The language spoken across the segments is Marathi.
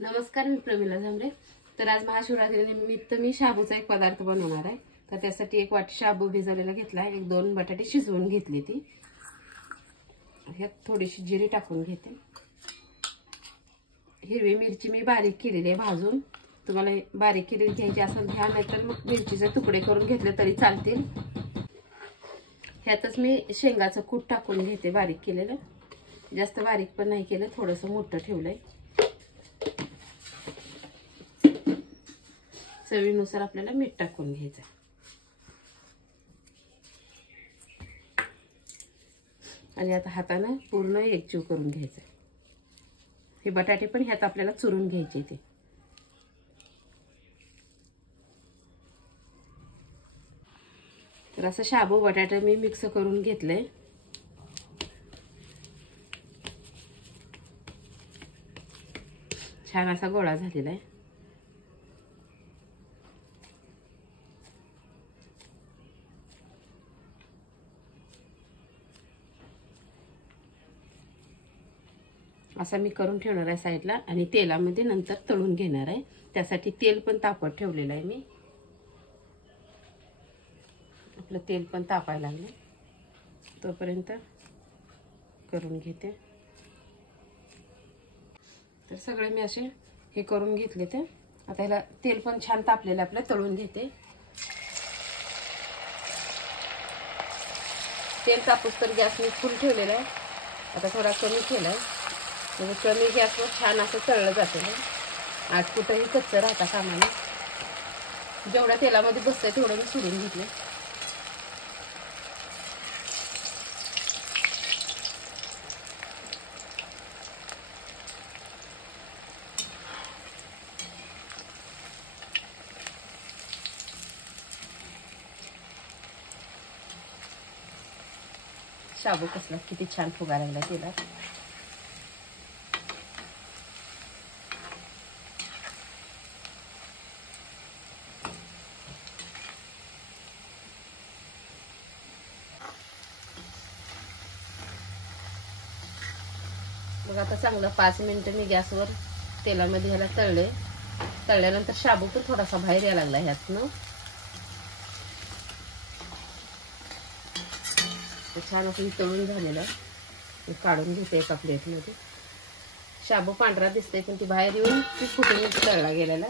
नमस्कार, मी प्रमिला झांबरे। तर आज महाशिवरात्रीनिमित्त मी शाबूचा एक पदार्थ बनवणार आहे। तर त्यासाठी एक वाटी शाबू भिजवलेला घेतला आहे, एक दोन बटाटे शिजवून घेतली ती। ह्यात थोडीशी जिरे टाकून घेते। हिरवी मिरची मी बारीक केलेली आहे भाजून। तुम्हाला बारीक केलेली घ्यायची असेल घ्या, नाहीतर मग मिरचीचे तुकडे करून घेतले तरी चालतील। ह्यातच मी शेंगाचं कूट टाकून घेते बारीक केलेलं, जास्त बारीक पण नाही केलं, थोडंसं मोठं ठेवलंय। चवीनुसार आपल्याला मीठ टाकून घ्यायचं आणि आता हाताने पूर्ण एकजीव करून घ्यायचं। हे बटाटे पण ह्यात आपल्याला चुरून घ्यायचे ते। तर असं शाबू बटाटे मी मिक्स करून घेतलंय। छान असा गोळा झालेला आहे। असा मी करून ठेवणार आहे साईडला आणि तेलामध्ये नंतर तळून घेणार आहे। त्यासाठी तेल पण तापत ठेवलेलं आहे मी। आपलं तेल पण तापायला लागले, तोपर्यंत करून घेते। तर सगळे मी असे हे करून घेतले। ते आता ह्याला तेल पण छान तापलेलं आपलं, तळून घेते। तेल तापूस तर गॅस मी फुल ठेवलेला आहे, आता थोडा कमी केलाय, म्हणजे कमी गॅसवर छान असं तळलं जातं ना। आज कुठंही कच्चं राहता कामा नये। जेवढ्या तेलामध्ये बसतंय तेवढं मी सोडून घेतले। शाबू कसला किती छान फुगा लागला तेलात। बघा आता चांगलं 5 मिनिटं मी गॅसवर तेलामध्ये ह्याला तळले। तळल्यानंतर शाबू पण थोडासा बाहेर यायला लागला ह्यातनं। छान असं तळून झालेलं आहे, काढून घेते एका प्लेटमध्ये। शाबू पांढरा दिसतंय पण ती बाहेर येऊन ती फुटून तळला गेलेला।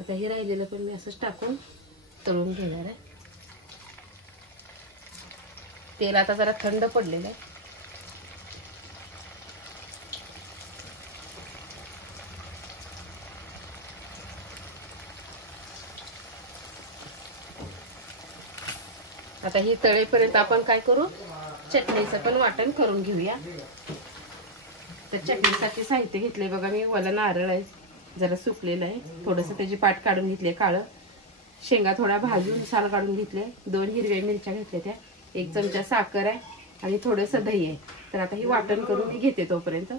आता हे राहिलेलं पण मी असंच टाकून तळून घेणार आहे। तेल आता जरा थंड पडलेलं आहे। आता ही तळेपर्यंत आपण काय करू, चटणीचं पण वाटण करून घेऊया। तर चटणीसाठी साहित्य घेतले बघा मी। वला नारळ आहे, जरा सुकलेलं आहे, थोडंसं त्याची पाट काढून घेतली काळं। शेंगा थोडा भाजून साल काढून घेतले, 2 हिरव्या मिरच्या घेतल्या त्या, 1 चमचा साखर आहे आणि थोडंसं दही आहे। तर आता ही वाटण करून मी घेते तोपर्यंत।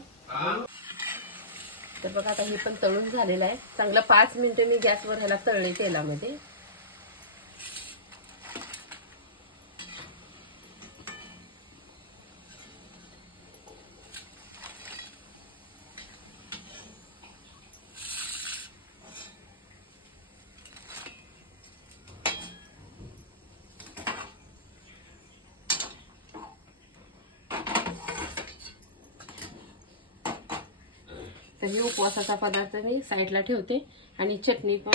तर बघा आता हे पण तळून झालेलं आहे चांगलं। 5 मिनिटं मी गॅसवर ह्याला तळले तेलामध्ये। तर हे उपवासाचा पदार्थ मी साईडला ठेवते आणि चटणी पण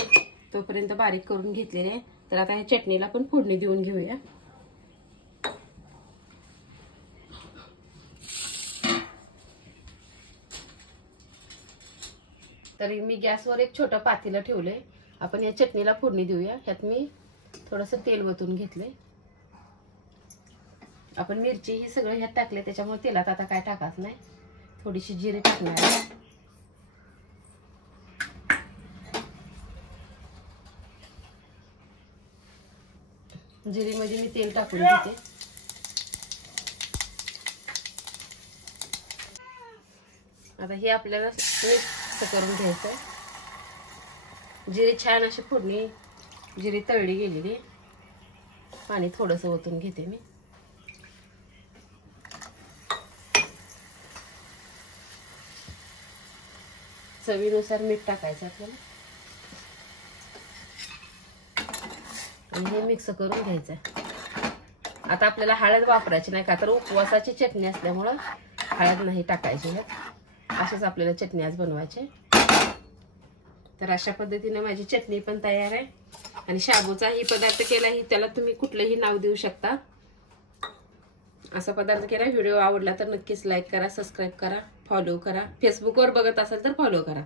तोपर्यंत बारीक करून घेतलेली आहे। तर आता ह्या चटणीला पण फोडणी देऊन घेऊया। तरी मी गॅसवर एक छोटं पातेलं ठेवले, आपण या चटणीला फोडणी देऊया। ह्यात मी थोडंसं तेल वतून घेतले। आपण मिरची ही सगळं ह्यात टाकले, त्याच्यामुळे तेलात आता काय टाकायचं नाही। थोडीशी जिरे टाकणार आहे। जिरीमध्ये मी तेल टाकून घेते। आता हे आपल्याला मिक्स करून घ्यायचं। जिरे छान अशी फोडणी जिरी तळली गेलेली, पाणी थोडंसं ओतून घेते मी. चवीनुसार मीठ टाकायचं आपल्याला आणि हे मिक्स करून घ्यायचं. आता आपल्याला हळद वापरायची नाही, का तर उपवासाची चटणी असल्यामुळं हळद नाही टाकायची. अशाच आपल्याला चटणी आज बनवायची. तर अशा पद्धतीने माझी चटणी पण तयार आहे. आणि शाबूचाही पदार्थ केलाही, त्याला तुम्ही कुठलंही नाव देऊ शकता. असा पदार्थ केला. व्हिडिओ आवडला तर नक्कीच लाईक करा, सबस्क्राईब करा, फॉलो करा. फेसबुकवर बघत असाल तर फॉलो करा.